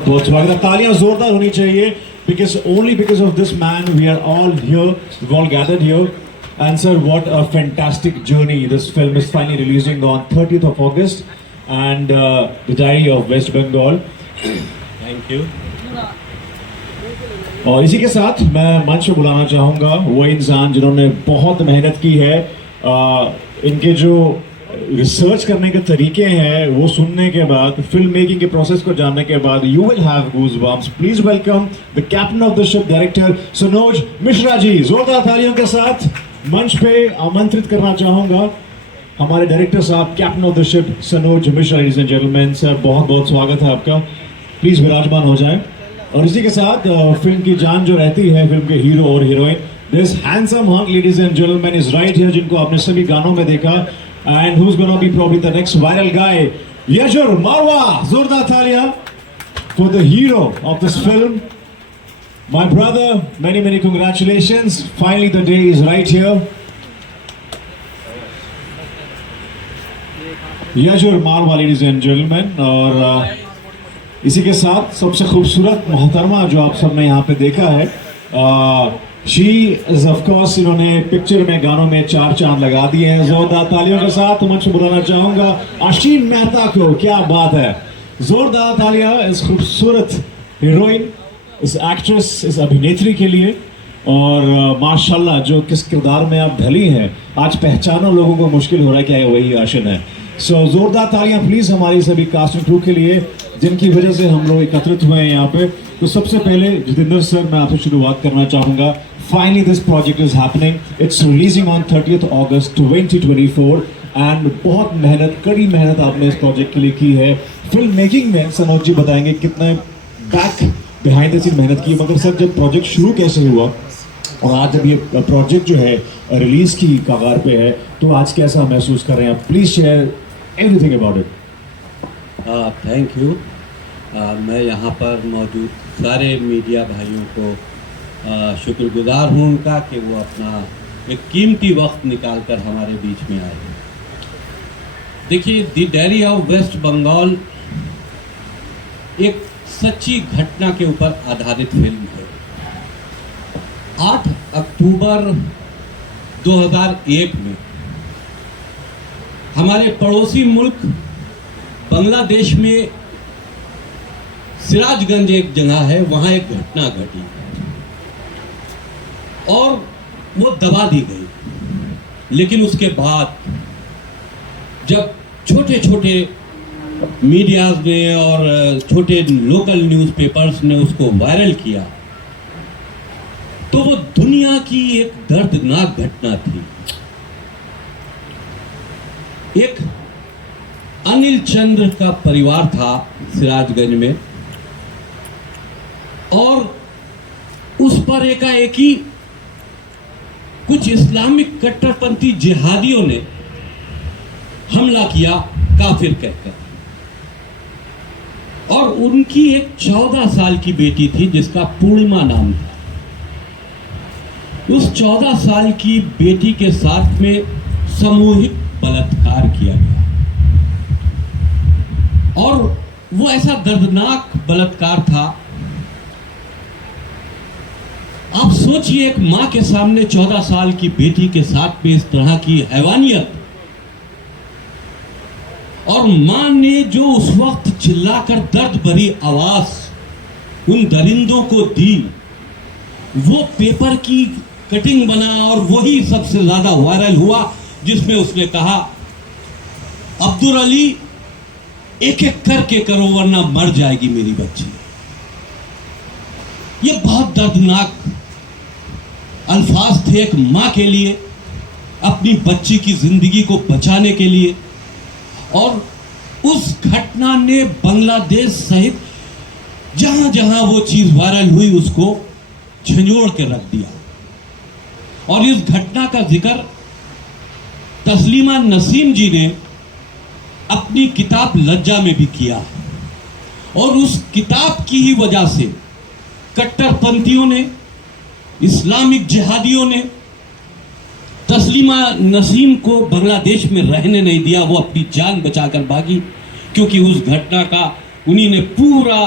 बहुत स्वागत है। तालियां जोरदार होनी चाहिए because only because of this man we are all here, we've all gathered here. And sir, what a fantastic journey. This film is finally releasing on 30th of August and The Diary of West Bengal. Thank you. और इसी के साथ मैं मंच पे बुलाना चाहूँगा वो इंसान जिन्होंने बहुत मेहनत की है। इनके जो रिसर्च करने के तरीके हैं वो सुनने के बाद, फिल्म मेकिंग के प्रोसेस को जानने के बाद you will have goosebumps. Please welcome the captain of the ship, director Sanoj Mishra ji. जोरदार तालियों के साथ मंच पे आमंत्रित करना चाहूँगा हमारे डायरेक्टर साहब, captain of the ship Sanoj Mishra. Ladies and gentleman, sir बहुत बहुत स्वागत है आपका। प्लीज विराजमान हो जाए। और इसी के साथ फिल्म की जान जो रहती है फिल्म के हीरो और heroine, this handsome hunk ladies and gentlemen is right here, जिनको आपने सभी गानों में देखा। And who is gonna be probably the next viral guy, Yashor Marwa. जोरदार तालियां for the hero of this film, my brother. Many many congratulations, finally the day is right here. Yashor Marwa ladies and gentlemen. और इसी के साथ सबसे खूबसूरत मोहतरमा जो आप सबने यहाँ पे देखा है, शी इज ऑफ कोर्स, इन्होंने पिक्चर में गानों में चार चांद लगा दिए हैं। जोरदार तालियों के साथ मंच पे बुलाना चाहूंगा आशीन मेहता को। क्या बात है, जोरदार तालियां इस खूबसूरत हीरोइन, इस एक्ट्रेस, इस अभिनेत्री के लिए। और माशाल्लाह जो किस किरदार में आप ढली हैं, आज पहचानो लोगों को मुश्किल हो रहा है क्या वही आशीन है। सो जोरदार तालियां प्लीज हमारी सभी कास्ट एंड क्रू के लिए जिनकी वजह से हम लोग एकत्रित हुए हैं यहाँ पे। तो सबसे पहले जितेंद्र सर, मैं आपसे शुरुआत करना चाहूँगा। Finally this project is happening, it's releasing on 30th August 2024 and बहुत मेहनत, कड़ी मेहनत आपने इस प्रोजेक्ट के लिए की है। फिल्म मेकिंग में सनोज जी बताएंगे कितने बैक बिहाइंड द सीन मेहनत की। मगर सर, जब प्रोजेक्ट शुरू कैसे हुआ और आज जब ये प्रोजेक्ट जो है रिलीज की कगार पे है, तो आज कैसा महसूस कर रहे हैं आप? Please share everything about it. Thank you. मैं यहाँ पर मौजूद सारे मीडिया भाइयों को शुक्रगुजार हूँ उनका कि वो अपना एक कीमती वक्त निकालकर हमारे बीच में आए। देखिए, the diary of waste Bengal एक सच्ची घटना के ऊपर आधारित फिल्म है। 8 अक्टूबर 2001 में हमारे पड़ोसी मुल्क बांग्लादेश में सिराजगंज एक जगह है, वहां एक घटना घटी और वो दबा दी गई। लेकिन उसके बाद जब छोटे छोटे मीडियाज ने और छोटे लोकल न्यूज़पेपर्स ने उसको वायरल किया, तो वो दुनिया की एक दर्दनाक घटना थी। एक अनिल चंद्र का परिवार था सिराजगंज में और उस पर एकाएकी कुछ इस्लामिक कट्टरपंथी जिहादियों ने हमला किया, काफिर कहकर। और उनकी एक 14 साल की बेटी थी जिसका पूर्णिमा नाम था। उस 14 साल की बेटी के साथ में सामूहिक बलात्कार किया गया और वो ऐसा दर्दनाक बलात्कार था। आप सोचिए, एक मां के सामने 14 साल की बेटी के साथ में इस तरह की हैवानियत, और मां ने जो उस वक्त चिल्लाकर दर्द भरी आवाज उन दरिंदों को दी, वो पेपर की कटिंग बना और वही सबसे ज्यादा वायरल हुआ, जिसमें उसने कहा, अब्दुल अली एक एक करके करो वरना मर जाएगी मेरी बच्ची। ये बहुत दर्दनाक अल्फाज थे एक मां के लिए, अपनी बच्ची की जिंदगी को बचाने के लिए। और उस घटना ने बांग्लादेश सहित जहां जहां वो चीज वायरल हुई उसको झंझोड़ के रख दिया। और इस घटना का जिक्र तस्लीमा नसीम जी ने अपनी किताब लज्जा में भी किया और उस किताब की ही वजह से कट्टरपंथियों ने, इस्लामिक जिहादियों ने तस्लीमा नसीम को बांग्लादेश में रहने नहीं दिया। वो अपनी जान बचाकर भागी, क्योंकि उस घटना का उन्हीं ने पूरा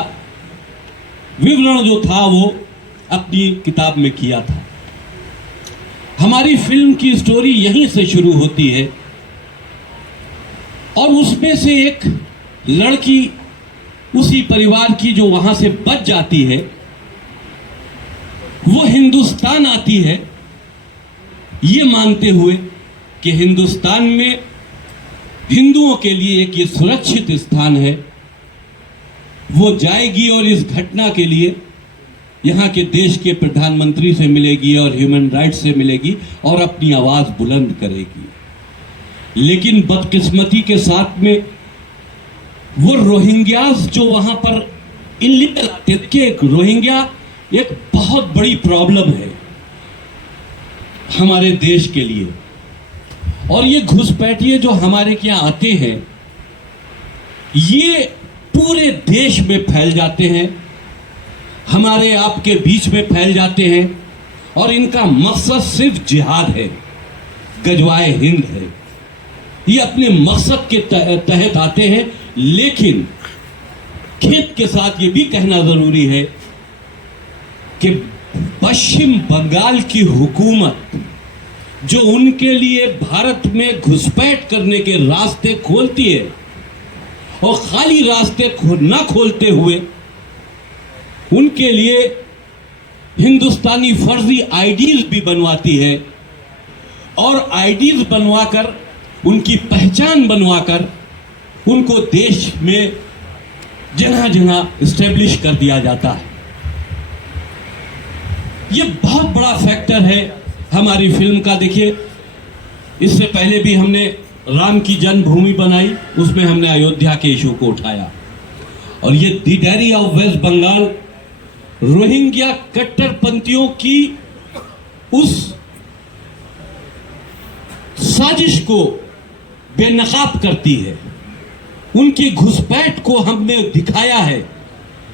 विवरण जो था वो अपनी किताब में किया था। हमारी फिल्म की स्टोरी यहीं से शुरू होती है और उसमें से एक लड़की उसी परिवार की जो वहां से बच जाती है, वो हिंदुस्तान आती है ये मानते हुए कि हिंदुस्तान में हिंदुओं के लिए एक ये सुरक्षित स्थान है। वो जाएगी और इस घटना के लिए यहाँ के देश के प्रधानमंत्री से मिलेगी और ह्यूमन राइट्स से मिलेगी और अपनी आवाज बुलंद करेगी। लेकिन बदकिस्मती के साथ में वो रोहिंग्यास जो वहां पर इनलीगल आते थे, एक रोहिंग्या एक बहुत बड़ी प्रॉब्लम है हमारे देश के लिए। और ये घुसपैठिए जो हमारे यहाँ आते हैं, ये पूरे देश में फैल जाते हैं, हमारे आपके बीच में फैल जाते हैं और इनका मकसद सिर्फ जिहाद है, गजवाए हिंद है। ये अपने मकसद के तहत आते हैं। लेकिन खेद के साथ ये भी कहना जरूरी है कि पश्चिम बंगाल की हुकूमत जो उनके लिए भारत में घुसपैठ करने के रास्ते खोलती है और खाली रास्ते न खोलते हुए उनके लिए हिंदुस्तानी फर्जी आईडीज भी बनवाती है और आईडीज बनवाकर उनकी पहचान बनवाकर उनको देश में जगह जगह इस्टेब्लिश कर दिया जाता है। ये बहुत बड़ा फैक्टर है हमारी फिल्म का। देखिए, इससे पहले भी हमने राम की जन्मभूमि बनाई, उसमें हमने अयोध्या के इशू को उठाया। और ये the diary of waste Bengal Rohingya कट्टरपंथियों की उस साजिश को बेनकाब करती है। उनकी घुसपैठ को हमने दिखाया है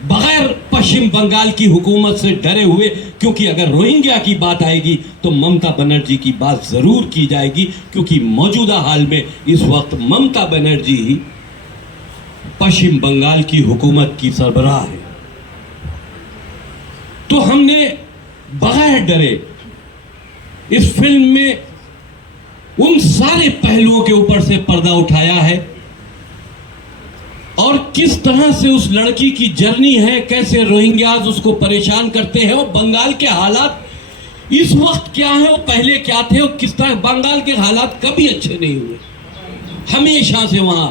बगैर पश्चिम बंगाल की हुकूमत से डरे हुए, क्योंकि अगर रोहिंग्या की बात आएगी तो ममता बनर्जी की बात जरूर की जाएगी, क्योंकि मौजूदा हाल में इस वक्त ममता बनर्जी ही पश्चिम बंगाल की हुकूमत की सरबराह है। तो हमने बगैर डरे इस फिल्म में उन सारे पहलुओं के ऊपर से पर्दा उठाया है और किस तरह से उस लड़की की जर्नी है, कैसे रोहिंग्याज उसको परेशान करते हैं और बंगाल के हालात इस वक्त क्या है और पहले क्या थे और किस तरह बंगाल के हालात कभी अच्छे नहीं हुए। हमेशा से वहां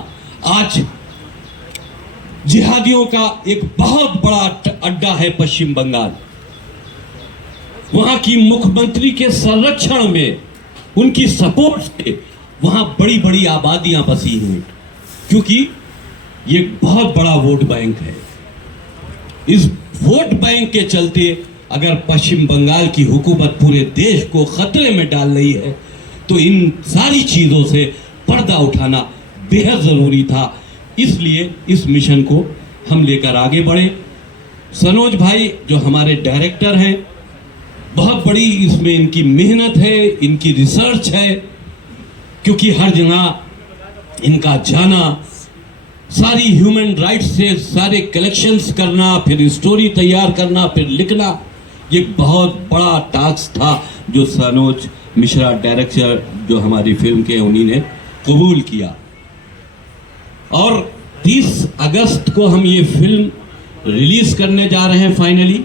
आज जिहादियों का एक बहुत बड़ा अड्डा है पश्चिम बंगाल। वहां की मुख्यमंत्री के संरक्षण में, उनकी सपोर्ट से वहां बड़ी बड़ी आबादियां बसी हुई, क्योंकि ये बहुत बड़ा वोट बैंक है। इस वोट बैंक के चलते अगर पश्चिम बंगाल की हुकूमत पूरे देश को खतरे में डाल रही है तो इन सारी चीजों से पर्दा उठाना बेहद जरूरी था। इसलिए इस मिशन को हम लेकर आगे बढ़े। सनोज भाई जो हमारे डायरेक्टर हैं, बहुत बड़ी इसमें इनकी मेहनत है, इनकी रिसर्च है, क्योंकि हर जगह इनका जाना, सारी ह्यूमन राइट्स से सारे कलेक्शंस करना, फिर स्टोरी तैयार करना, फिर लिखना, ये बहुत बड़ा टास्क था जो सनोज मिश्रा डायरेक्टर जो हमारी फिल्म के उन्हीं ने कबूल किया। और 30 अगस्त को हम ये फिल्म रिलीज करने जा रहे हैं फाइनली।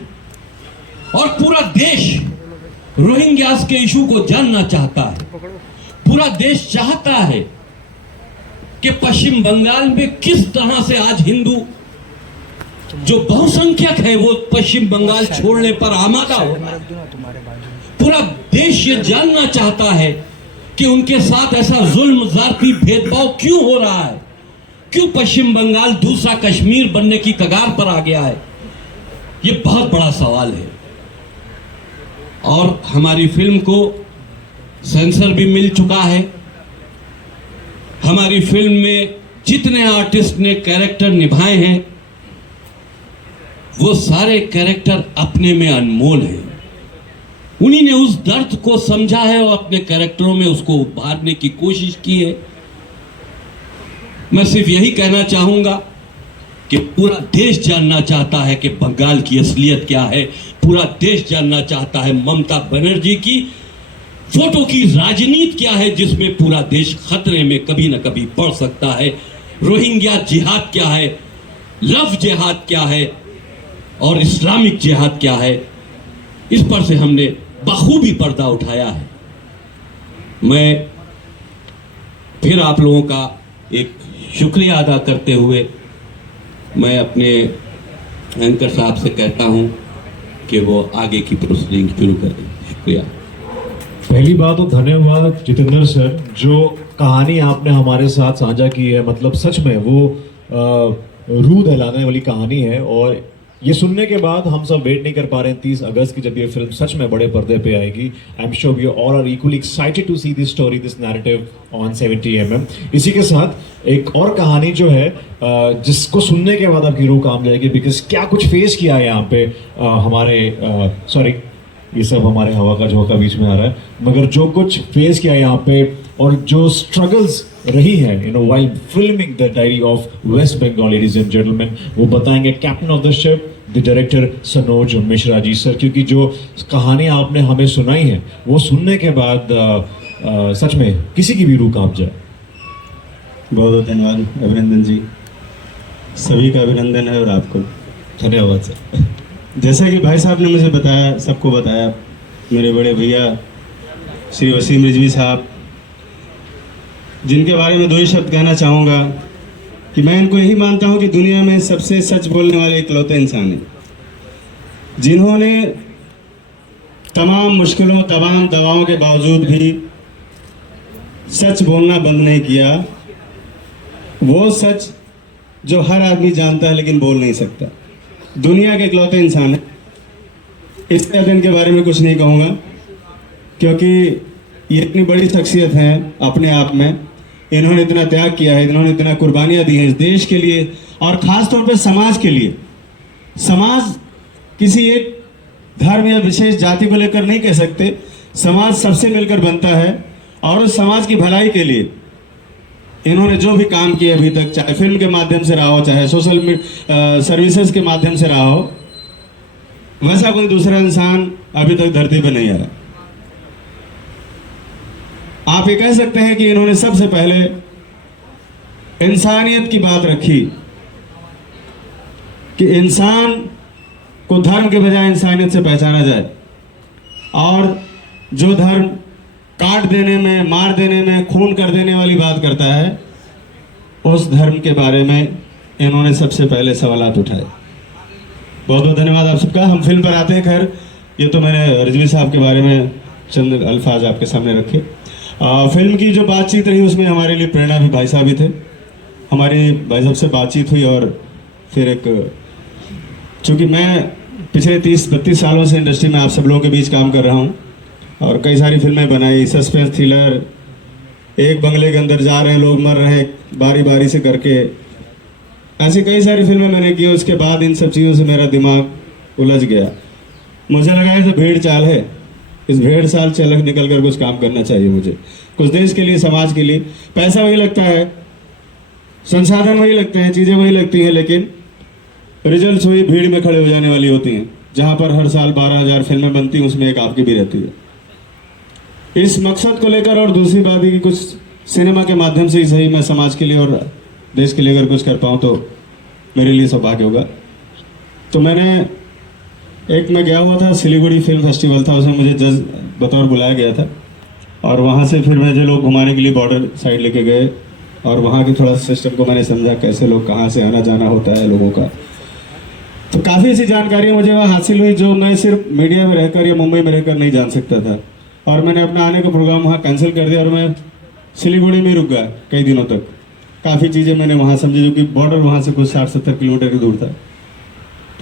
और पूरा देश रोहिंग्यास के इशू को जानना चाहता है। पूरा देश चाहता है कि पश्चिम बंगाल में किस तरह से आज हिंदू जो बहुसंख्यक है वो पश्चिम बंगाल छोड़ने पर आमादा हो रहा है। पूरा देश ये जानना चाहता है कि उनके साथ ऐसा जुल्म, जाति भेदभाव क्यों हो रहा है, क्यों पश्चिम बंगाल दूसरा कश्मीर बनने की कगार पर आ गया है। ये बहुत बड़ा सवाल है। और हमारी फिल्म को सेंसर भी मिल चुका है। हमारी फिल्म में जितने आर्टिस्ट ने कैरेक्टर निभाए हैं वो सारे कैरेक्टर अपने में अनमोल हैं। उन्हीं ने उस दर्द को समझा है और अपने कैरेक्टरों में उसको उभारने की कोशिश की है। मैं सिर्फ यही कहना चाहूंगा कि पूरा देश जानना चाहता है कि बंगाल की असलियत क्या है, पूरा देश जानना चाहता है ममता बनर्जी की फोटो की राजनीति क्या है, जिसमें पूरा देश खतरे में कभी ना कभी पड़ सकता है। रोहिंग्या जिहाद क्या है, लव जिहाद क्या है और इस्लामिक जिहाद क्या है, इस पर से हमने बखूबी पर्दा उठाया है। मैं फिर आप लोगों का एक शुक्रिया अदा करते हुए मैं अपने एंकर साहब से कहता हूं कि वो आगे की प्रोसीडिंग शुरू करें। शुक्रिया। पहली बात तो धन्यवाद जितेंद्र सर, जो कहानी आपने हमारे साथ साझा की है, मतलब सच में वो रूह दहलाने वाली कहानी है। और ये सुनने के बाद हम सब वेट नहीं कर पा रहे हैं 30 अगस्त की, जब ये फिल्म सच में बड़े पर्दे पे आएगी। I am sure we all are equally excited to see this story, this narrative on 70mm। इसी के साथ एक और कहानी जो है जिसको सुनने के बाद आपकी रूह काम जाएगी, बिकॉज क्या कुछ फेस किया है यहाँ पे हमारे सॉरी ये सब हमारे हवा का झोंका बीच में आ रहा है, मगर जो कुछ फेस किया यहाँ पे और जो स्ट्रगल्स रही है while filming the diary of waste Bengal, ladies and gentleman, वो बताएंगे captain of the ship the director Sanoj Mishra ji sir. क्योंकि जो कहानी आपने हमें सुनाई है वो सुनने के बाद सच में किसी की भी रूह कांप जाए। बहुत बहुत धन्यवाद अभिनंदन जी, सभी का अभिनंदन है और आपको धन्यवाद सर। जैसा कि भाई साहब ने मुझे बताया, सबको बताया, मेरे बड़े भैया श्री वसीम रिजवी साहब, जिनके बारे में दो ही शब्द कहना चाहूँगा कि मैं इनको यही मानता हूँ कि दुनिया में सबसे सच बोलने वाले इकलौते इंसान हैं, जिन्होंने तमाम मुश्किलों, तमाम दवाओं के बावजूद भी सच बोलना बंद नहीं किया। वो सच जो हर आदमी जानता है लेकिन बोल नहीं सकता, दुनिया के इकलौते इंसान है। इससे ज़्यादा इनके बारे में कुछ नहीं कहूँगा, क्योंकि ये इतनी बड़ी शख्सियत हैं अपने आप में। इन्होंने इतना त्याग किया है, इन्होंने इतना कुर्बानियाँ दी हैं इस देश के लिए और ख़ास तौर पर समाज के लिए। समाज किसी एक धर्म या विशेष जाति को लेकर नहीं कह सकते, समाज सबसे मिलकर बनता है। और उस समाज की भलाई के लिए इन्होंने जो भी काम किया अभी तक, चाहे फिल्म के माध्यम से रहा हो, चाहे सोशल सर्विसेज के माध्यम से रहा हो, वैसा कोई दूसरा इंसान अभी तक धरती पर नहीं आया। आप ये कह सकते हैं कि इन्होंने सबसे पहले इंसानियत की बात रखी कि इंसान को धर्म के बजाय इंसानियत से पहचाना जाए, और जो धर्म काट देने में, मार देने में, खून कर देने वाली बात करता है, उस धर्म के बारे में इन्होंने सबसे पहले सवालात उठाए। बहुत बहुत धन्यवाद आप सबका। हम फिल्म पर आते हैं। खैर, ये तो मैंने रिजवी साहब के बारे में चंद अल्फाज आपके सामने रखे। फिल्म की जो बातचीत रही उसमें हमारे लिए प्रेरणा भी भाई साहब ही थे। हमारी भाई साहब से बातचीत हुई और फिर एक, चूँकि मैं पिछले 30-32 सालों से इंडस्ट्री में आप सब लोगों के बीच काम कर रहा हूँ और कई सारी फिल्में बनाई, सस्पेंस थ्रिलर, एक बंगले के अंदर जा रहे हैं लोग, मर रहे हैं बारी बारी से करके, ऐसी कई सारी फिल्में मैंने की। उसके बाद इन सब चीज़ों से मेरा दिमाग उलझ गया। मुझे लगा ये तो भेड़ चाल है, इस भेड़ चाल से अलग निकल कर कुछ काम करना चाहिए मुझे, कुछ देश के लिए, समाज के लिए। पैसा वही लगता है, संसाधन वही लगते हैं, चीज़ें वही लगती हैं, लेकिन रिजल्ट वही भीड़ में खड़े हो जाने वाली होती हैं। जहाँ पर हर साल 12,000 फिल्में बनती हैं, उसमें एक आपकी भी रहती है। इस मकसद को लेकर, और दूसरी बात है कि कुछ सिनेमा के माध्यम से ही सही मैं समाज के लिए और देश के लिए अगर कुछ कर पाऊँ तो मेरे लिए सौभाग्य होगा। तो मैं गया हुआ था, सिलीगुड़ी फिल्म फेस्टिवल था, उसमें मुझे जज बतौर बुलाया गया था, और वहाँ से फिर मुझे लोग घुमाने के लिए बॉर्डर साइड लेके गए और वहाँ की थोड़ा सिस्टम को मैंने समझा, कैसे लोग कहाँ से आना जाना होता है लोगों का। तो काफ़ी ऐसी जानकारी मुझे वहाँ हासिल हुई जो मैं सिर्फ मीडिया में रहकर या मुंबई में रहकर नहीं जान सकता था। और मैंने अपना आने का प्रोग्राम वहाँ कैंसिल कर दिया और मैं सिलीगुड़ी में रुक गया कई दिनों तक। काफ़ी चीज़ें मैंने वहाँ समझी, जो कि बॉर्डर वहाँ से कुछ 60-70 किलोमीटर की दूर था।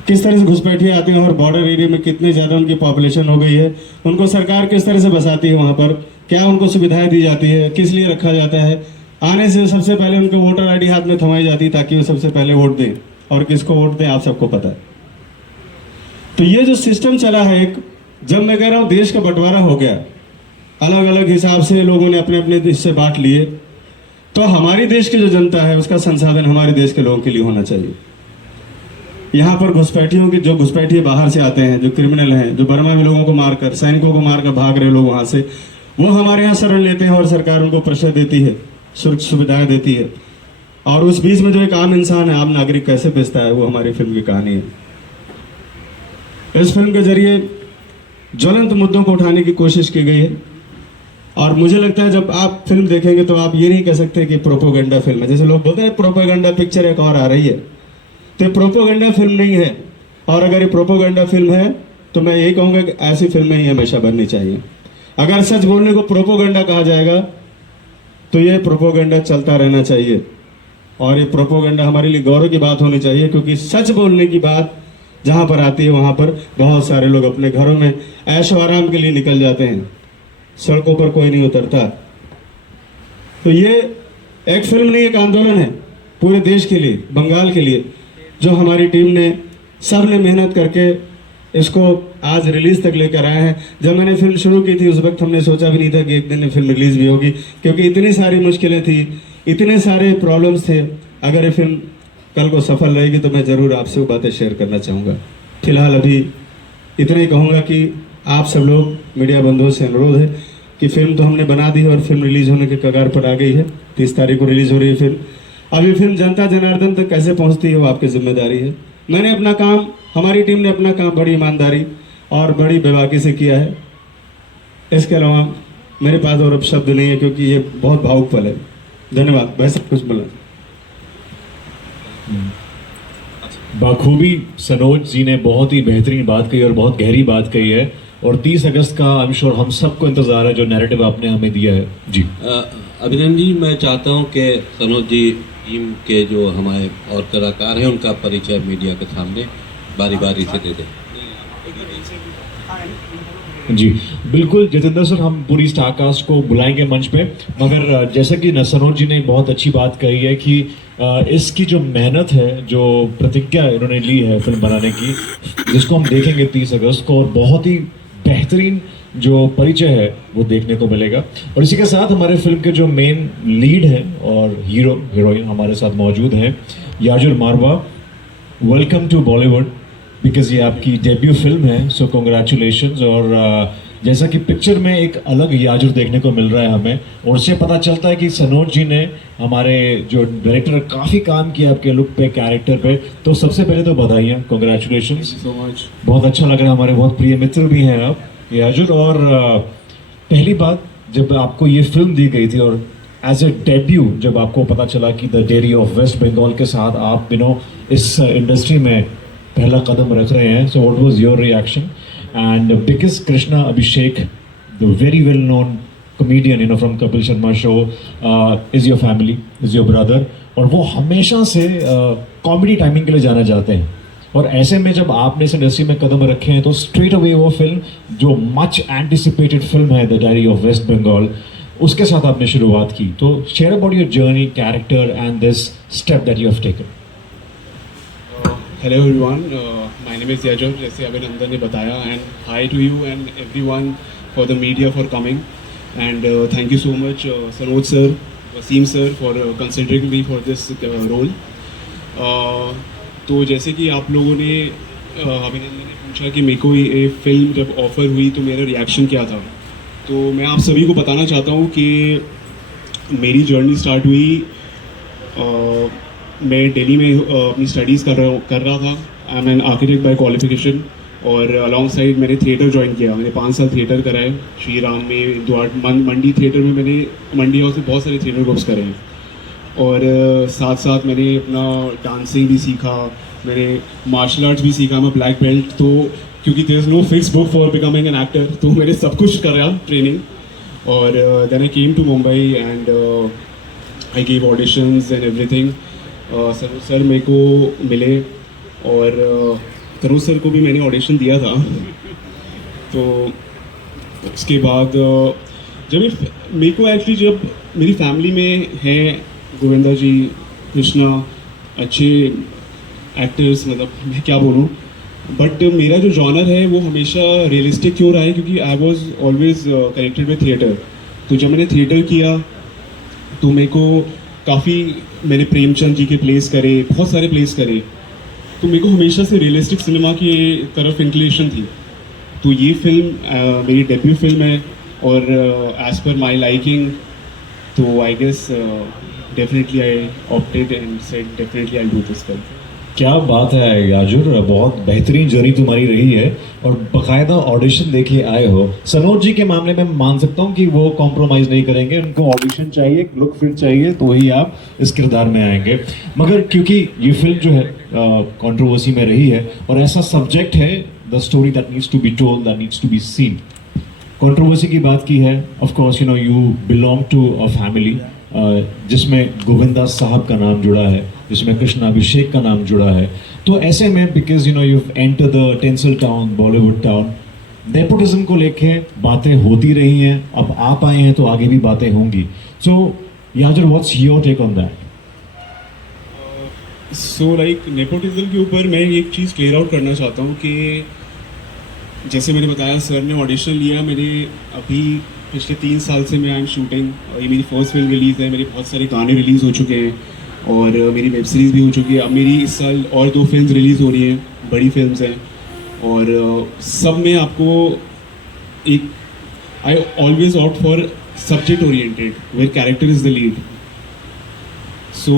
किस तरह से घुसपैठिए आती हैं और बॉर्डर एरिया में कितनी ज़्यादा उनकी पॉपुलेशन हो गई है, उनको सरकार किस तरह से बसाती है, वहाँ पर क्या उनको सुविधाएं दी जाती है, किस लिए रखा जाता है। आने से सबसे पहले उनको वोटर आईडी हाथ में थमाई जाती है ताकि वो सबसे पहले वोट दें, और किसको वोट दें आप सबको पता है। तो ये जो सिस्टम चला है, एक, जब मैं कह रहा हूँ देश का बंटवारा हो गया, अलग अलग हिसाब से लोगों ने अपने अपने हिस्से बांट लिए, तो हमारी देश की जो जनता है उसका संसाधन हमारे देश के लोगों के लिए होना चाहिए। यहाँ पर घुसपैठियों के जो घुसपैठिए बाहर से आते हैं, जो क्रिमिनल हैं, जो बर्मा में लोगों को मारकर, सैनिकों को मारकर भाग रहे लोग वहाँ से, वो हमारे यहाँ शरण लेते हैं और सरकार उनको प्रेशर देती है, सुविधाएं देती है। और उस बीच में जो एक आम इंसान है, आम नागरिक कैसे बचता है, वो हमारी फिल्म की कहानी है। इस फिल्म के जरिए ज्वलंत मुद्दों को उठाने की कोशिश की गई है और मुझे लगता है जब आप फिल्म देखेंगे तो आप ये नहीं कह सकते कि प्रोपोगंडा फिल्म है। जैसे लोग बोलते हैं प्रोपोगंडा पिक्चर एक और आ रही है, तो ये प्रोपोगंडा फिल्म नहीं है। और अगर ये प्रोपोगंडा फिल्म है तो मैं यही कहूँगा कि ऐसी फिल्में ही हमेशा बननी चाहिए। अगर सच बोलने को प्रोपोगंडा कहा जाएगा तो ये प्रोपोगंडा चलता रहना चाहिए और ये प्रोपोगंडा हमारे लिए गौरव की बात होनी चाहिए, क्योंकि सच बोलने की बात जहाँ पर आती है वहाँ पर बहुत सारे लोग अपने घरों में ऐशो आराम के लिए निकल जाते हैं, सड़कों पर कोई नहीं उतरता। तो ये एक फिल्म नहीं, एक आंदोलन है पूरे देश के लिए, बंगाल के लिए, जो हमारी टीम ने सब ने मेहनत करके इसको आज रिलीज तक लेकर आए हैं। जब मैंने फिल्म शुरू की थी उस वक्त हमने सोचा भी नहीं था कि एक दिन फिल्म रिलीज भी होगी, क्योंकि इतनी सारी मुश्किलें थी, इतने सारे प्रॉब्लम्स थे। अगर ये फिल्म कल को सफल रहेगी तो मैं ज़रूर आपसे वो बातें शेयर करना चाहूँगा। फिलहाल अभी इतना ही कहूँगा कि आप सब लोग मीडिया बंधुओं से अनुरोध है कि फिल्म तो हमने बना दी है और फिल्म रिलीज होने के कगार पर आ गई है। 30 तारीख को रिलीज हो रही है फिल्म। अब ये फिल्म जनता जनार्दन तक कैसे पहुँचती है वो आपकी जिम्मेदारी है। मैंने अपना काम, हमारी टीम ने अपना काम बड़ी ईमानदारी और बड़ी बेबाकी से किया है। इसके अलावा मेरे पास और अब शब्द नहीं है, क्योंकि ये बहुत भावुक पल है। धन्यवाद। मैं सब कुछ बोला। बाखूबी सनोज जी ने बहुत ही बेहतरीन बात कही और बहुत गहरी बात कही है। और 30 अगस्त का आई एम श्योर हम सबको इंतजार है, जो नैरेटिव आपने हमें दिया है। जी अभिनंदन जी, मैं चाहता हूं कि सनोज जी टीम के जो हमारे और कलाकार हैं उनका परिचय मीडिया के सामने बारी बारी से दे दें। जी बिल्कुल जितेंद्र सर, हम पूरी स्टारकास्ट को बुलाएंगे मंच पे। मगर जैसा कि सनोज जी ने बहुत अच्छी बात कही है कि इसकी जो मेहनत है, जो प्रतिज्ञा इन्होंने ली है फिल्म बनाने की, जिसको हम देखेंगे 30 अगस्त को, और बहुत ही बेहतरीन जो परिचय है वो देखने को मिलेगा। और इसी के साथ हमारे फिल्म के जो मेन लीड हैं और हीरोइन हमारे साथ मौजूद हैं, याजुर मारवा। वेलकम टू बॉलीवुड, बिकॉज ये आपकी डेब्यू फिल्म है, सो कॉन्ग्रेचुलेशंस। और जैसा कि पिक्चर में एक अलग याजुर देखने को मिल रहा है हमें, और उससे पता चलता है कि सनोज जी ने, हमारे जो डायरेक्टर, काफ़ी काम किया आपके लुक पे, कैरेक्टर पे। तो सबसे पहले तो बधाइयाँ, कॉन्ग्रेचुलेशंस सो मच। बहुत अच्छा लग रहा है, हमारे बहुत प्रिय मित्र भी हैं आप याजुर। और पहली बात, जब आपको ये फिल्म दी गई थी और एज ए डेब्यू जब आपको पता चला कि the diary of waste Bengal के साथ आप इस इंडस्ट्री में पहला कदम रख रहे हैं, सो what was your reaction? And because Krishna Abhishek, the very well known comedian from Kapil Sharma show, is your family, is your brother, और वो हमेशा से कॉमेडी टाइमिंग के लिए जाना जाते हैं। और ऐसे में जब आपने इस इंडस्ट्री में कदम रखे हैं तो स्ट्रेट अवे वो फिल्म, जो मच एंटिसिपेटेड फिल्म है the diary of waste Bengal, उसके साथ आपने शुरुआत की। तो share about your journey, character and this step that you have taken. Hello everyone, my name is Yajur, जैसे अभिनंदन ने बताया, and hi to you and everyone for the media for coming, and thank you so much Sanoj sir, Wasim sir for considering me for this role. तो जैसे कि आप लोगों ने अभिनंदन ने पूछा कि मेरे को ये फिल्म जब ऑफ़र हुई तो मेरा रिएक्शन क्या था, तो मैं आप सभी को बताना चाहता हूँ कि मेरी जर्नी स्टार्ट हुई, मैं दिल्ली में अपनी स्टडीज़ कर रहा था। I am an architect by qualification, और अलॉन्ग साइड मैंने थिएटर ज्वाइन किया। मैंने 5 साल थिएटर कराए श्री राम में, मंडी थिएटर में मैंने मंडी हाउस में बहुत सारे थिएटर ग्रुप्स करे हैं। और साथ साथ मैंने अपना डांसिंग भी सीखा, मैंने मार्शल आर्ट्स भी सीखा, मैं ब्लैक बेल्ट। तो क्योंकि there is no fix book for becoming an actor, तो मैंने सब कुछ करा ट्रेनिंग। और then I came to Mumbai and I give auditions and everything. Saroj sir मेरे को मिले, और सरोज सर को भी मैंने ऑडिशन दिया था। तो उसके बाद जब मेरे को एक्चुअली, जब मेरी फैमिली में है गोविंदा जी, कृष्णा, अच्छे एक्टर्स, मतलब मैं क्या बोलूँ, बट मेरा जो जॉनर है वो हमेशा रियलिस्टिक क्यों रहा है, क्योंकि I was always connected with theatre. तो जब मैंने थिएटर किया तो मेरे को काफ़ी, मैंने प्रेमचंद जी के प्लेस करे, बहुत सारे प्लेस करे, तो मेरे को हमेशा से रियलिस्टिक सिनेमा की तरफ इंक्लिनेशन थी। तो ये फिल्म मेरी डेब्यू फिल्म है और एज पर माई लाइकिंग, तो I guess definitely I opted and said definitely I do this film. क्या बात है याजुर, बहुत बेहतरीन जर्नी तुम्हारी रही है और बकायदा ऑडिशन देके आए हो। सनोज जी के मामले में मान सकता हूँ कि वो कॉम्प्रोमाइज़ नहीं करेंगे, उनको ऑडिशन चाहिए, लुक फिट चाहिए, तो ही आप इस किरदार में आएंगे। मगर क्योंकि ये फिल्म जो है कंट्रोवर्सी में रही है और ऐसा सब्जेक्ट है, the story that needs to be told, that needs to be seen. Controversy की बात की है, of course you belong to a family जिसमें गोविंदा साहब का नाम जुड़ा है, जिसमें कृष्णा अभिषेक का नाम जुड़ा है। तो ऐसे में because you enter the tensile town, Bollywood town, nepotism को लेके बातें होती रही हैं, अब आप आए हैं तो आगे भी बातें होंगी। So Yajur, what's your take on that? So like nepotism के ऊपर मैं एक चीज़ क्लियर आउट करना चाहता हूँ कि जैसे मैंने बताया, सर ने ऑडिशन लिया, मेरे अभी पिछले 3 साल से मैं आई एम शूटिंग, और ये मेरी फर्स्ट फिल्म रिलीज़ है, मेरे बहुत सारे गाने रिलीज़ हो चुके हैं और मेरी वेब सीरीज़ भी हो चुकी है। अब मेरी इस साल और 2 फिल्म रिलीज़ हो रही हैं, बड़ी फिल्म्स हैं, और सब में आपको एक I always opt for subject oriented where character is the lead. So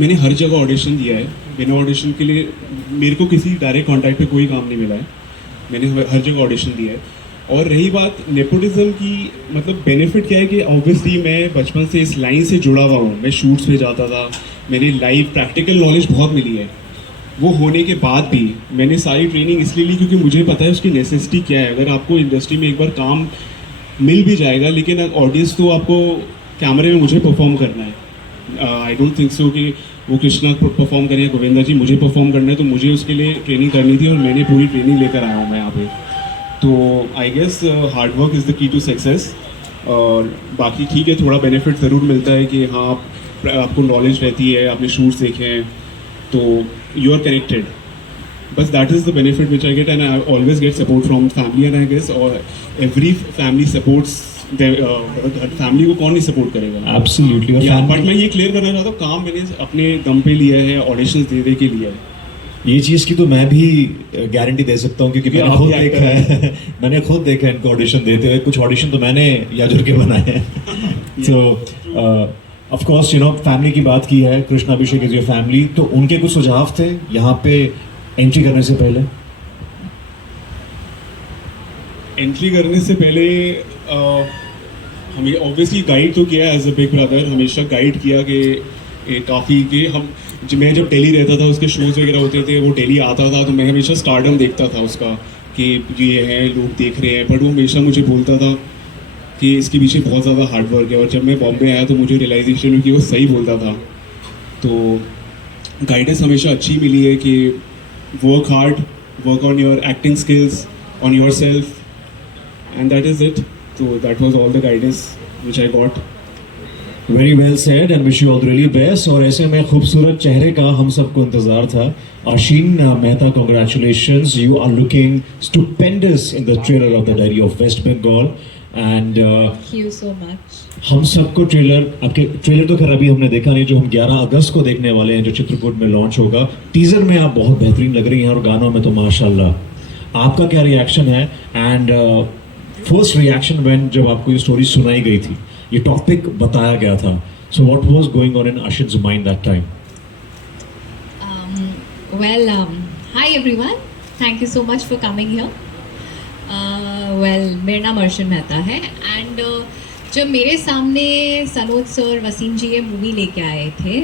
मैंने हर जगह ऑडिशन दिया है, बिना ऑडिशन के लिए मेरे को किसी डायरेक्ट कॉन्टैक्ट पे कोई काम नहीं मिला है, मैंने हर जगह ऑडिशन दिया है। और रही बात नेपोटिज्म की, मतलब बेनिफिट क्या है कि ऑब्वियसली मैं बचपन से इस लाइन से जुड़ा हुआ हूँ, मैं शूट्स पे जाता था, मेरी लाइव प्रैक्टिकल नॉलेज बहुत मिली है। वो होने के बाद भी मैंने सारी ट्रेनिंग इसलिए ली क्योंकि मुझे पता है उसकी नेसेसिटी क्या है। अगर आपको इंडस्ट्री में एक बार काम मिल भी जाएगा, लेकिन ऑडियंस तो आपको कैमरे में मुझे परफॉर्म करना है। आई डोंट थिंक सो कि वो कृष्णा परफॉर्म करें, गोविंदा जी मुझे परफॉर्म करना है, तो मुझे उसके लिए ट्रेनिंग करनी थी और मैंने पूरी ट्रेनिंग लेकर आया हूँ मैं यहाँ पे। तो I guess hard work is the key to success. और बाकी ठीक है, थोड़ा बेनिफिट ज़रूर मिलता है कि हाँ आपको नॉलेज रहती है, आपने शूट्स देखे हैं, तो यू आर कनेक्टेड, बस that is the benefit which I get, and I always get support from family, and I guess और एवरी फैमिली सपोर्ट्स फैमिली को कौन नहीं सपोर्ट करेगा। एब्सोल्युटली। बट मैं ये क्लियर करना चाहता हूँ, काम मैंने अपने दम पे लिया है, ऑडिशंस दे के लिया है। ये चीज़ की तो मैं भी गारंटी दे सकता हूँ क्योंकि मैंने खुद देखा है मैंने खुद देखा है इनको ऑडिशन देते हुए। कुछ ऑडिशन तो मैंने याजुर के बनाए हैं। तो ऑफ कोर्स फैमिली की बात की है, Krishna Abhishek is your family, तो उनके कुछ सुझाव थे यहाँ पे एंट्री करने से पहले? एंट्री करने से पहले हमें ऑब्वियसली गाइड तो किया एज अ बिग ब्रदर, हमेशा गाइड किया कि काफ़ी कि मैं जब दिल्ली रहता था, उसके शोज़ वगैरह होते थे, वो दिल्ली आता था, तो मैं हमेशा स्टारडम देखता था उसका कि ये है, लोग देख रहे हैं, बट वो हमेशा मुझे बोलता था कि इसके पीछे बहुत ज़्यादा हार्ड वर्क है। और जब मैं बॉम्बे आया तो मुझे रियलाइजेशन हुई कि वो सही बोलता था। तो गाइडेंस हमेशा अच्छी मिली है कि work hard, work on your acting skills, on yourself, and that is it. तो that was all the guidance which I got. Very well said and wish you all the really best. और ऐसे में खूबसूरत चेहरे का हम सबको इंतजार था। Aashin Mehta, congratulations, you are looking stupendous in the trailer of the diary of waste Bengal and thank you so much. हम सबको आपके ट्रेलर तो खैर अभी हमने देखा नहीं, जो हम 11 अगस्त को देखने वाले हैं, जो चित्रकूट में लॉन्च होगा। टीजर में आप बहुत बेहतरीन लग रही हैं और गानों में तो माशाल्लाह। आपका क्या रिएक्शन है एंड फर्स्ट रिएक्शन व्हेन जब आपको ये स्टोरी सुनाई गई थी, ये टॉपिक बताया गया था, so what was going on in Aashin's mind that time? Well, hi everyone. Thank you so much for coming here. मेरा नाम अर्शन मेहता है एंड जब मेरे सामने सनोज सर, वसीम जी ये मूवी लेके आए थे,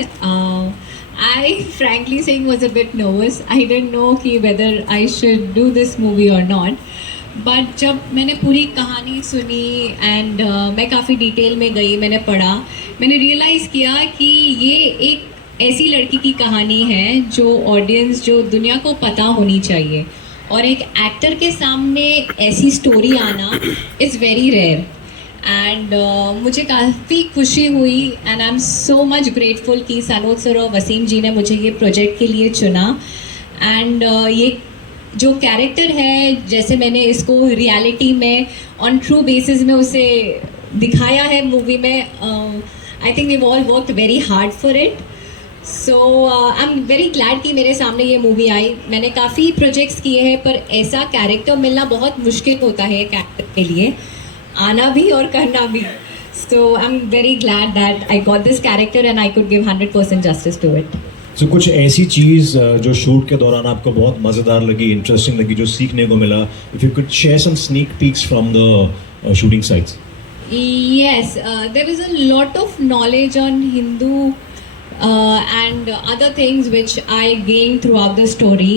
I frankly saying was a bit nervous. I didn't know कि whether I should do this movie और नॉट. बट जब मैंने पूरी कहानी सुनी एंड मैं काफ़ी डिटेल में गई, मैंने पढ़ा, मैंने रियलाइज़ किया कि ये एक ऐसी लड़की की कहानी है जो ऑडियंस, जो दुनिया को पता होनी चाहिए. और एक एक्टर के सामने ऐसी स्टोरी आना इज़ वेरी रेयर. एंड मुझे काफ़ी खुशी हुई and I am so much grateful कि सनोज सर और वसीम जी ने मुझे ये प्रोजेक्ट के लिए चुना. एंड ये जो कैरेक्टर है, जैसे मैंने इसको रियलिटी में ऑन ट्रू बेसिस में उसे दिखाया है मूवी में, I think we all worked very hard for it. So I am very glad कि मेरे सामने ये मूवी आई. मैंने काफ़ी प्रोजेक्ट्स किए हैं पर ऐसा कैरेक्टर मिलना बहुत मुश्किल होता है एक एक्टर के लिए, आना भी और करना भी. So I am very glad that I got this character and I could give 100% justice to it. तो कुछ ऐसी चीज़ जो शूट के दौरान आपको बहुत मज़ेदार लगी, इंटरेस्टिंग लगी, जो सीखने को मिला, if you could share some sneak peeks from the shooting sites. Yes, there was a lot of knowledge on Hindu and other things which I gained throughout the story,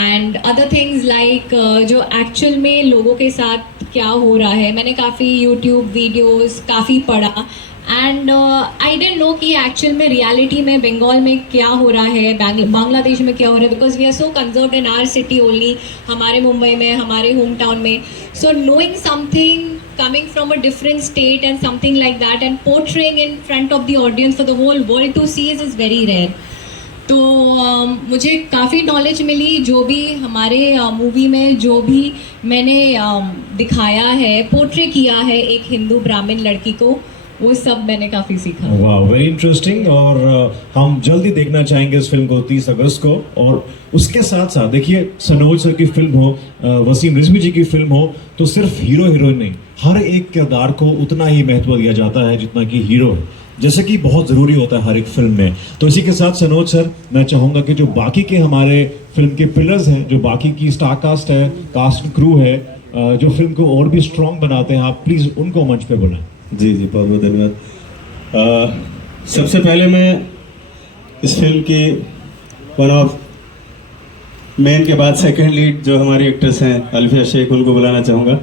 and other things like जो actual में लोगों के साथ क्या हो रहा है. मैंने काफ़ी YouTube वीडियोस काफ़ी पढ़ा एंड आई डेंट नो कि एक्चुअल में रियलिटी में बंगाल में क्या हो रहा है, बांग्लादेश में क्या हो रहा है, because we are so conserved in our city only, हमारे मुंबई में, हमारे होम टाउन में. So knowing something coming from a different state and something like that and portraying in front of the audience for the whole world to see is very rare. तो मुझे काफ़ी knowledge मिली. जो भी हमारे movie में जो भी मैंने दिखाया है, पोर्ट्रे किया है एक हिंदू ब्राह्मण लड़की को, वो सब मैंने काफ़ी सीखा. वाह, वेरी इंटरेस्टिंग. और हम जल्दी देखना चाहेंगे इस फिल्म को 30 अगस्त को. और उसके साथ साथ देखिए, सनोज सर की फिल्म हो, वसीम रिजवी जी की फिल्म हो, तो सिर्फ हीरो हीरोइन नहीं, हर एक किरदार को उतना ही महत्व दिया जाता है जितना कि हीरो है, जैसे कि बहुत ज़रूरी होता है हर एक फिल्म में. तो इसी के साथ सनोज सर, मैं चाहूँगा कि जो बाकी के हमारे फिल्म के पिलर्स हैं, जो बाकी की स्टार कास्ट है, कास्ट क्रू है, जो फिल्म को और भी स्ट्रॉन्ग बनाते हैं, आप प्लीज़ उनको मंच पे बुलाएं. जी जी, बहुत बहुत धन्यवाद. सबसे पहले मैं इस फिल्म की वन ऑफ मेन के बाद सेकंड लीड जो हमारी एक्ट्रेस हैं अल्फिया शेख, उनको बुलाना चाहूँगा,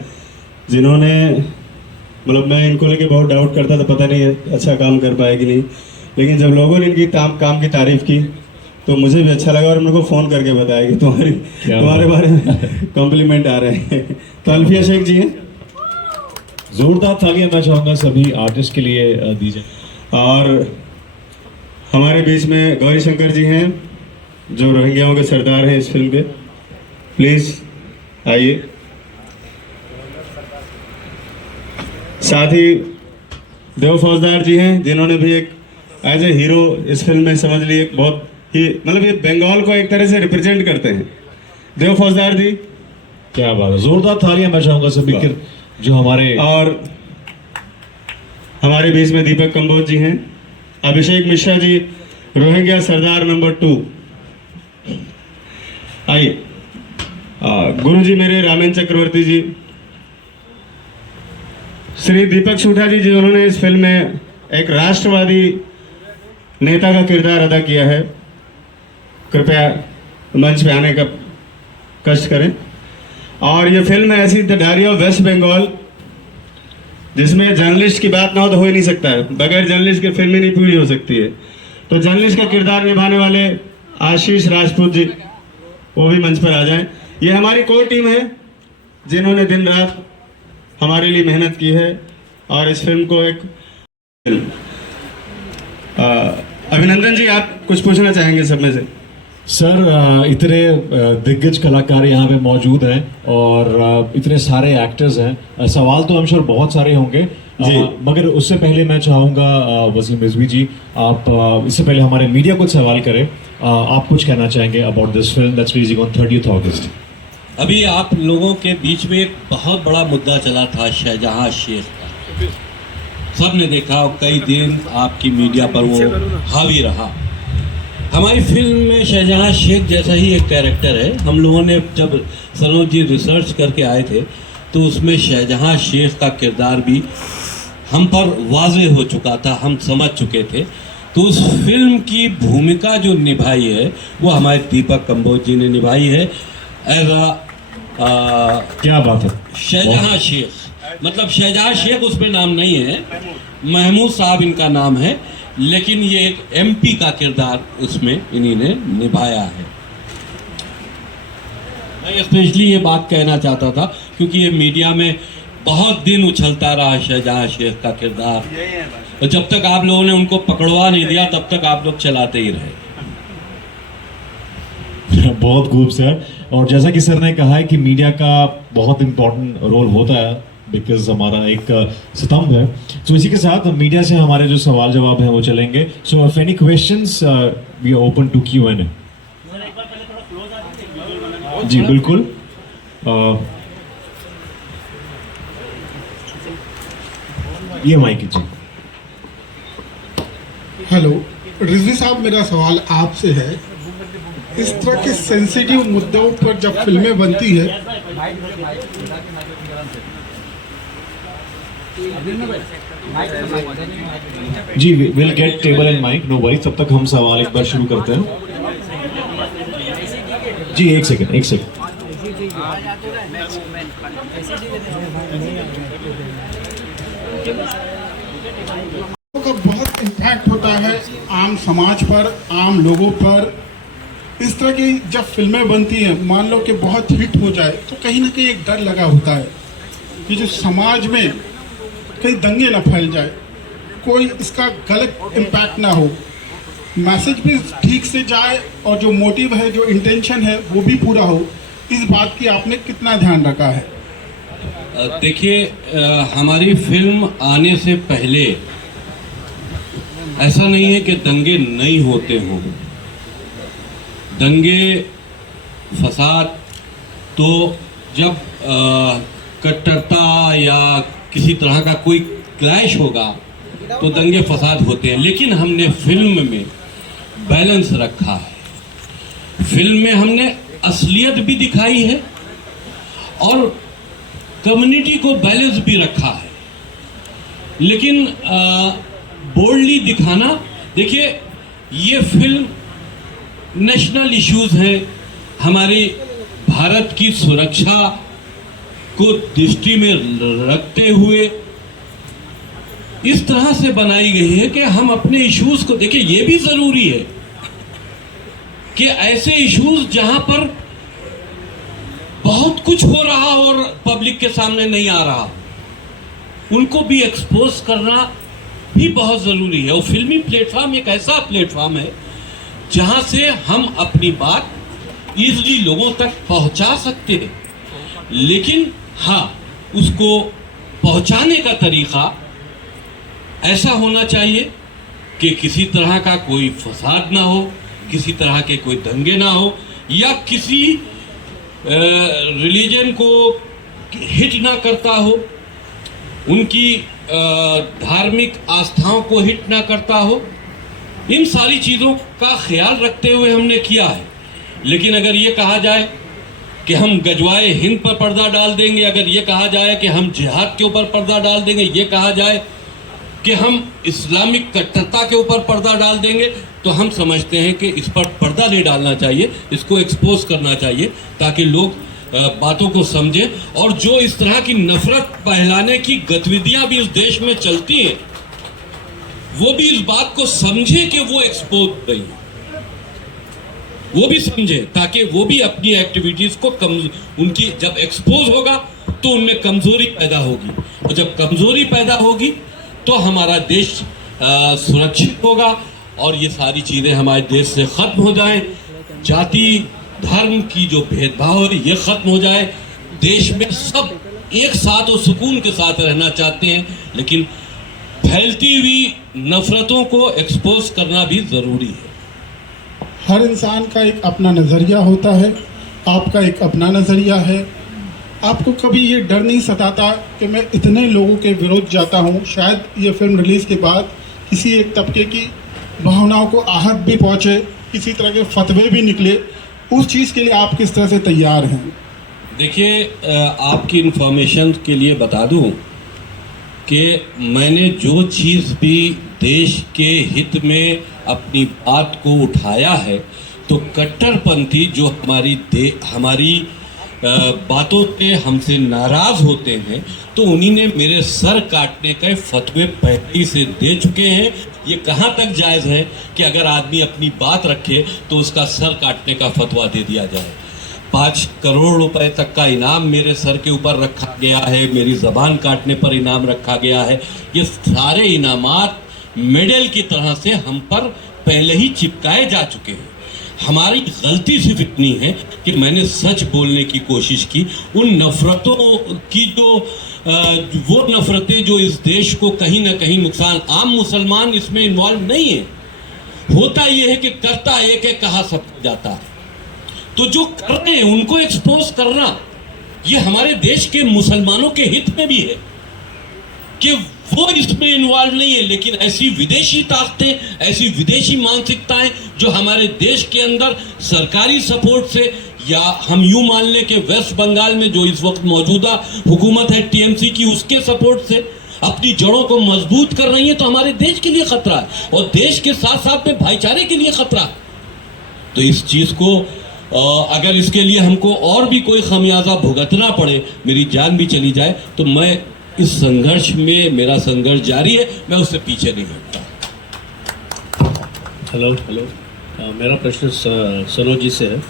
जिन्होंने मतलब मैं इनको लेके बहुत डाउट करता था, पता नहीं अच्छा काम कर पाएगी नहीं, लेकिन जब लोगों ने इनकी काम की तारीफ़ की तो मुझे भी अच्छा लगा और मेरे को फ़ोन करके बताया कि तुम्हारे बारे में कॉम्प्लीमेंट आ रहे हैं. तो अल्फिया शेख जी हैं. जोरदार तालियां मैं चाहूँगा सभी आर्टिस्ट के लिए दीजिए. और हमारे बीच में गौरी शंकर जी हैं, जो रोहिंग्याओं के सरदार हैं इस फिल्म के. प्लीज़ आइए. साथ ही देव फौजदार जी हैं, जिन्होंने भी एक एज ए हीरो इस फिल्म में समझ लिए, बहुत ही मतलब ये बंगाल को एक तरह से रिप्रेजेंट करते हैं. देव फौजदार जी, क्या बात है, जोरदार तालियां मैं चाहूँगा सभी के जो हमारे. और हमारे बीच में दीपक कंबोज जी हैं, अभिषेक मिश्रा जी, रोहिंग्या सरदार नंबर 2. आइए. गुरु जी मेरे रामेन चक्रवर्ती जी, श्री दीपक सूठा जी, जिन्होंने इस फिल्म में एक राष्ट्रवादी नेता का किरदार अदा किया है, कृपया मंच पे आने का कष्ट करें. और ये फिल्म है ऐसी the diary of waste Bengal, जिसमें जर्नलिस्ट की बात ना हो तो हो ही नहीं सकता है, बगैर जर्नलिस्ट की फिल्म ही नहीं पूरी हो सकती है. तो जर्नलिस्ट का किरदार निभाने वाले आशीष राजपूत जी, वो भी मंच पर आ जाएं. ये हमारी कोर टीम है जिन्होंने दिन रात हमारे लिए मेहनत की है और इस फिल्म को एक अभिनंदन जी, आप कुछ पूछना चाहेंगे सब में से? सर, इतने दिग्गज कलाकार यहाँ पे मौजूद हैं और इतने सारे एक्टर्स हैं, सवाल तो हम श्योर बहुत सारे होंगे जी. मगर उससे पहले मैं चाहूँगा वसीम रिजवी जी, आप इससे पहले हमारे मीडिया को सवाल करें, आप कुछ कहना चाहेंगे about this film that's releasing on 30th अगस्त. अभी आप लोगों के बीच में एक बहुत बड़ा मुद्दा चला था शाहजहां शेख का, सब ने देखा और कई दिन आपकी मीडिया पर वो हावी रहा. हमारी फिल्म में शाहजहां शेख जैसा ही एक कैरेक्टर है. हम लोगों ने जब सनोज जी रिसर्च करके आए थे तो उसमें शाहजहां शेख का किरदार भी हम पर वाज़ेह हो चुका था, हम समझ चुके थे. तो उस फिल्म की भूमिका जो निभाई है वो हमारे दीपक कंबोज जी ने निभाई है एज क्या बात है, शाहजहां शेख. मतलब शाहजहां शेख उसमें नाम नहीं है, महमूद साहब इनका नाम है, लेकिन ये एक एमपी का किरदार उसमें इन्हीं ने निभाया है. मैं स्पेशली ये बात कहना चाहता था क्योंकि ये मीडिया में बहुत दिन उछलता रहा शाहजहां शेख का किरदार, और जब तक आप लोगों ने उनको पकड़वा नहीं दिया तब तक आप लोग चलाते ही रहे. बहुत खूब सर. और जैसा कि सर ने कहा है कि मीडिया का बहुत इम्पोर्टेंट रोल होता है बिकॉज हमारा एक स्तंभ है। तो इसी के साथ मीडिया से हमारे जो सवाल जवाब हैं वो चलेंगे। So if any questions we are open to Q&A। जी बिल्कुल। ये माइक जी। हेलो रिजवी साहब, मेरा सवाल आपसे है, इस तरह के सेंसिटिव मुद्दों पर जब फिल्में बनती है जी will get table and mic, no worry. तब तक हम सवाल एक बार शुरू करते हैं। जी एक सेकंड। का बहुत इम्पैक्ट होता है आम समाज पर, आम लोगों पर। इस तरह की जब फिल्में बनती हैं, मान लो कि बहुत हिट हो जाए, तो कहीं ना कहीं एक डर लगा होता है कि जो समाज में कहीं दंगे ना फैल जाए, कोई इसका गलत इम्पैक्ट ना हो, मैसेज भी ठीक से जाए और जो मोटिव है, जो इंटेंशन है, वो भी पूरा हो। इस बात की आपने कितना ध्यान रखा है? देखिए, हमारी फिल्म आने से पहले ऐसा नहीं है कि दंगे नहीं होते हों। दंगे फसाद तो जब कट्टरता या किसी तरह का कोई क्लैश होगा तो दंगे फसाद होते हैं, लेकिन हमने फिल्म में बैलेंस रखा है। फिल्म में हमने असलियत भी दिखाई है और कम्युनिटी को बैलेंस भी रखा है, लेकिन बोल्डली दिखाना। देखिए, ये फिल्म नेशनल इश्यूज हैं, हमारी भारत की सुरक्षा को दृष्टि में रखते हुए इस तरह से बनाई गई है कि हम अपने इश्यूज को देखिए। ये भी जरूरी है कि ऐसे इश्यूज जहां पर बहुत कुछ हो रहा और पब्लिक के सामने नहीं आ रहा, उनको भी एक्सपोज करना भी बहुत जरूरी है। और फिल्मी प्लेटफॉर्म एक ऐसा प्लेटफॉर्म है जहां से हम अपनी बात इजीली लोगों तक पहुंचा सकते हैं, लेकिन हाँ, उसको पहुंचाने का तरीका ऐसा होना चाहिए कि किसी तरह का कोई फसाद ना हो, किसी तरह के कोई दंगे ना हो, या किसी रिलीजन को हिट ना करता हो, उनकी धार्मिक आस्थाओं को हिट ना करता हो। इन सारी चीज़ों का ख्याल रखते हुए हमने किया है। लेकिन अगर ये कहा जाए कि हम गजवाए हिंद पर पर्दा डाल देंगे, अगर ये कहा जाए कि हम जिहाद के ऊपर पर्दा डाल देंगे, ये कहा जाए कि हम इस्लामिक कट्टरता के ऊपर पर्दा डाल देंगे, तो हम समझते हैं कि इस पर पर्दा नहीं डालना चाहिए, इसको एक्सपोज करना चाहिए ताकि लोग बातों को समझें। और जो इस तरह की नफरत फैलाने की गतिविधियां भी इस देश में चलती हैं, वो भी इस बात को समझे कि वो एक्सपोज हो रही है, वो भी समझे, ताकि वो भी अपनी एक्टिविटीज को उनकी जब एक्सपोज होगा तो उनमें कमजोरी पैदा होगी, और जब कमजोरी पैदा होगी तो हमारा देश सुरक्षित होगा और ये सारी चीजें हमारे देश से खत्म हो जाएं। जाति धर्म की जो भेदभाव है ये खत्म हो जाए, देश में सब एक साथ और सुकून के साथ रहना चाहते हैं, लेकिन फैलती हुई नफरतों को एक्सपोज करना भी जरूरी है। हर इंसान का एक अपना नज़रिया होता है, आपका एक अपना नज़रिया है। आपको कभी ये डर नहीं सताता कि मैं इतने लोगों के विरोध जाता हूँ, शायद ये फिल्म रिलीज़ के बाद किसी एक तबके की भावनाओं को आहत भी पहुँचे, किसी तरह के फतवे भी निकले, उस चीज़ के लिए आप किस तरह से तैयार हैं? देखिए, आपकी इन्फॉर्मेशन के लिए बता दूं कि मैंने जो चीज़ भी देश के हित में अपनी बात को उठाया है, तो कट्टरपंथी जो हमारी बातों पे हमसे नाराज़ होते हैं, तो उन्हीं ने मेरे सर काटने के फतवे पहले ही से दे चुके हैं। ये कहाँ तक जायज़ है कि अगर आदमी अपनी बात रखे तो उसका सर काटने का फतवा दे दिया जाए। 5 करोड़ रुपए तक का इनाम मेरे सर के ऊपर रखा गया है, मेरी ज़बान काटने पर इनाम रखा गया है। ये सारे इनामात मेडल की तरह से हम पर पहले ही चिपकाए जा चुके हैं। हमारी गलती सिर्फ इतनी है कि मैंने सच बोलने की कोशिश की। उन नफरतों की जो वो नफरतें जो इस देश को कहीं ना कहीं नुकसान, आम मुसलमान इसमें इन्वॉल्व नहीं है। होता यह है कि करता एक है, कहा सब जाता है। तो जो कर रहे हैं उनको एक्सपोज करना ये हमारे देश के मुसलमानों के हित में भी है कि वो इसमें इन्वॉल्व नहीं है। लेकिन ऐसी विदेशी ताकतें, ऐसी विदेशी मानसिकताएं जो हमारे देश के अंदर सरकारी सपोर्ट से, या हम यूं मान लें कि वेस्ट बंगाल में जो इस वक्त मौजूदा हुकूमत है टीएमसी की, उसके सपोर्ट से अपनी जड़ों को मजबूत कर रही है, तो हमारे देश के लिए खतरा है और देश के साथ साथ में भाईचारे के लिए खतरा है। तो इस चीज को अगर इसके लिए हमको और भी कोई खमियाजा भुगतना पड़े, मेरी जान भी चली जाए, तो मैं इस संघर्ष में, मेरा संघर्ष जारी है, मैं उससे पीछे नहीं हटता। हेलो, मेरा प्रश्न सनोज जी से है।